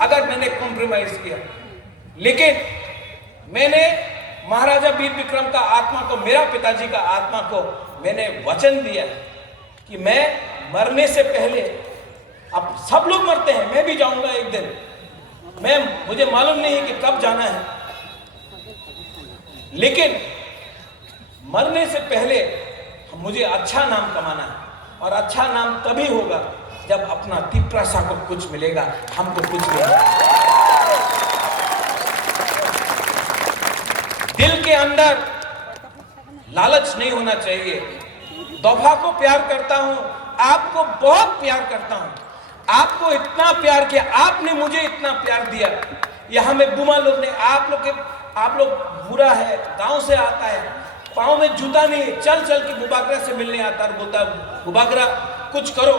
अगर मैंने कॉम्प्रोमाइज किया। लेकिन मैंने महाराजा वीर विक्रम का आत्मा को, मेरा पिताजी का आत्मा को मैंने वचन दिया कि मैं मरने से पहले, अब सब लोग मरते हैं, मैं भी जाऊंगा एक दिन, मुझे मालूम नहीं है कि कब जाना है, लेकिन मरने से पहले मुझे अच्छा नाम कमाना है। और अच्छा नाम तभी होगा जब अपना तिप्रासा को कुछ मिलेगा, हमको कुछ मिलेगा। दिल के अंदर लालच नहीं होना चाहिए। दोफा को प्यार करता हूं, आपको बहुत प्यार करता हूं, आपको इतना प्यार किया, आपने मुझे इतना प्यार दिया। यहां में बुमा लोग ने, आप लोग बुरा है, गांव से आता है, पाँव में जूता नहीं, चल चल के बुबागरा से मिलने आता है, बोलता बुबागरा कुछ करो।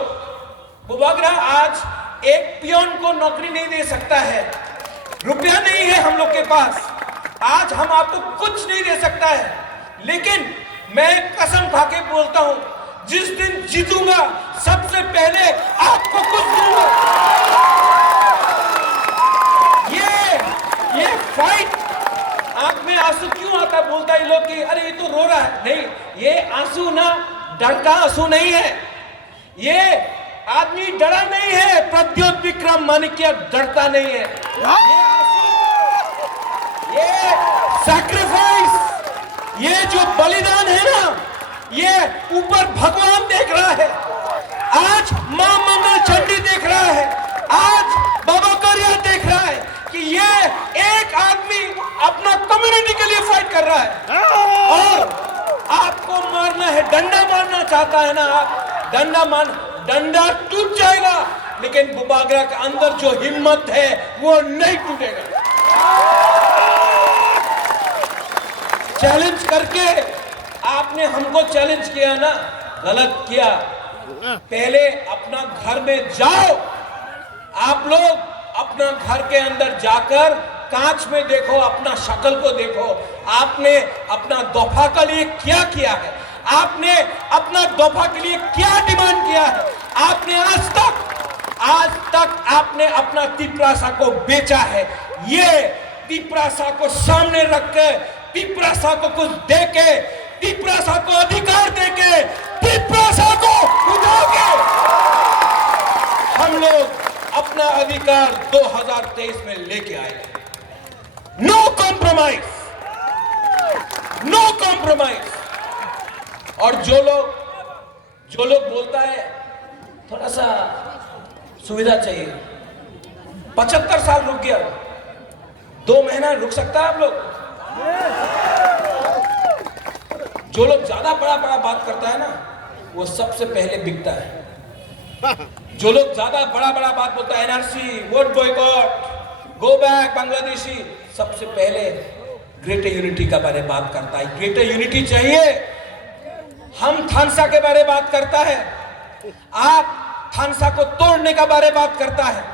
बुबागरा आज एक पियोन को नौकरी नहीं दे सकता है, रुपया नहीं है हम लोग के पास, आज हम आपको कुछ नहीं दे सकता है। लेकिन मैं कसम खा के बोलता हूं, जिस दिन जीतूंगा सबसे पहले आपको कुछ दूंगा। ये फाइट, आंख में आंसू क्यों आता, बोलता है लोग कि अरे ये तो रो रहा है। नहीं, ये आंसू ना डर का आंसू नहीं है, ये आदमी डरा नहीं है, प्रद्योत विक्रम माणिक्य डरता नहीं है। ये आंसू, ये सैक्रिफाइस, ये जो बलिदान है ना, ये ऊपर भगवान देख रहा है, आज मां मंगल चंडी देख रहा है, आज बाबा करिया देख रहा है कि ये एक आदमी अपना कम्युनिटी के लिए फाइट कर रहा है। और आपको मारना है, डंडा मारना चाहता है ना आप, डंडा टूट जाएगा, लेकिन बुबागरा के अंदर जो हिम्मत है वो नहीं टूटेगा। चैलेंज करके आपने हमको चैलेंज किया ना, गलत किया। पहले अपना घर में जाओ, आप लोग अपना घर के अंदर जाकर कांच में देखो, अपना शक्ल को देखो, आपने अपना दोफा के लिए क्या किया है, आपने अपना दोफा के लिए क्या डिमांड किया है। आपने आज तक आपने अपना तिप्रासा को बेचा है। ये तिप्रासा को सामने रख के, तिप्रासा को कुछ देके, तिप्रासा को अधिकार देके, तिप्रासा को उठा के हम लोग अपना अधिकार 2023 में लेके आए। No compromise, no compromise. और जो लोग बोलता है थोड़ा सा सुविधा चाहिए, 75 साल रुक गया, 2 महीना रुक सकता है आप लोग? जो लोग ज्यादा बड़ा बात करता है ना, वो सबसे पहले बिकता है। जो लोग ज्यादा बड़ा बात बोलता है, NRC, vote boycott, go back Bangladeshi, सबसे पहले ग्रेटर यूनिटी का बारे में बात करता है। ग्रेटर यूनिटी चाहिए, हम थानसा के बारे में बात करता है, आप थानसा को तोड़ने का बारे में बात करता है,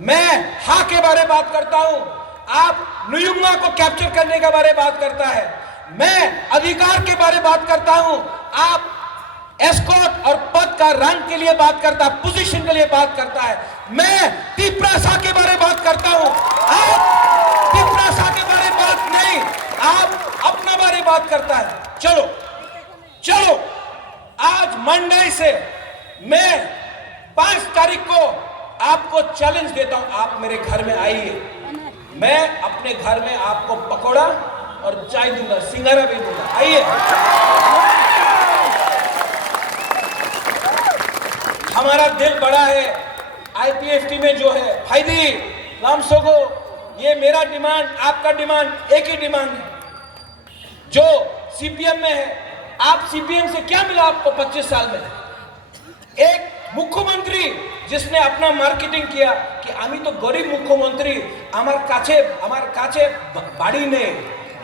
मैं हा के बारे में बात करता हूं, आप नुयुंगा को कैप्चर करने के बारे में बात करता है, मैं अधिकार के बारे में बात करता हूं, आप एस्कॉर्ट और पद का रंग के लिए बात करता है, पोजीशन के लिए बात करता है, मैं तिप्रासा के बारे में बात करता हूं, आप तिप्रासा के बारे में बात नहीं, आप अपना बारे में बात करता है। चलो आज मंडे से मैं 5 तारीख को आपको चैलेंज देता हूं, आप मेरे घर में आइए, मैं अपने घर में आपको पकौड़ा और चाय दूंगा, सिंगारा भी दूंगा, आइए। हमारा दिल बड़ा है। आईपीएफटी में जो है फायदी रामसोगो, ये मेरा डिमांड, आपका डिमांड एक ही डिमांड है। जो सीपीएम में है, आप सीपीएम से क्या मिला आपको 25 साल में? एक मुख्यमंत्री जिसने अपना मार्केटिंग किया कि आमी तो गरीब मुख्यमंत्री, আমার কাছে বাড়ি নেই।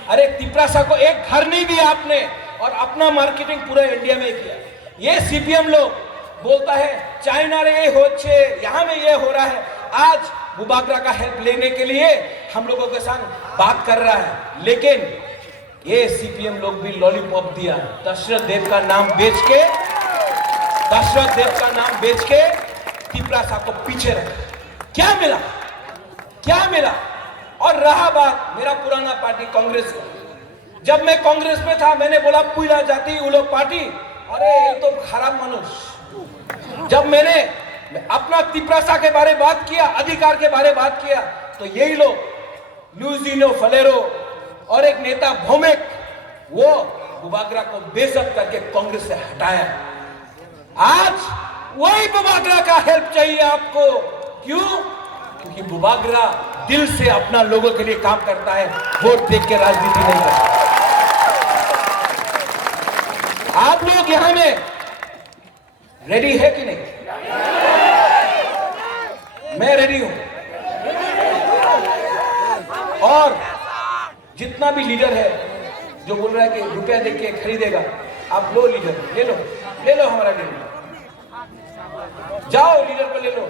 अरे तिप्रासा को एक घर नहीं दिया आपने, और अपना मार्केटिंग पूरा इंडिया में किया। ये सीपीएम लोग बोलता है चाइना रे ये होच्छे, यहाँ में ये हो रहा है। आज बुबागरा का हेल्प लेने के लिए हम लोगों के साथ बात कर रहा है, लेकिन ये सीपीएम लोग भी लॉलीपॉप दिया, दशरथ देव का नाम बेच के तिप्रासा को पीछे रखा। क्या मिला? क्या मिला? और रहा बात मेरा पुराना पार्टी कांग्रेस का, जब मैं कांग्रेस में था मैंने बोला पुइला जाति वो लोग पार्टी, अरे ये तो खराब मनुष्य। जब मैंने अपना तिपरासा के बारे में बात किया, अधिकार के बारे में बात किया, तो यही लोग लुइजिनो फलेरो और एक नेता भौमिक वो बुबागरा को बेइज्जत करके कांग्रेस से हटाया। आज वही बुबागरा का हेल्प चाहिए आपको। क्यों? क्योंकि बुबागरा दिल से अपना लोगों के लिए काम करता है, वोट देख के राजनीति नहीं करता। आप लोग यहां में रेडी है कि नहीं? मैं रेडी हूं। और जितना भी लीडर है जो बोल रहा है कि रुपया देके खरीदेगा, आप लो लीडर, ले लो हमारा लीडर, जाओ लीडर को ले लो।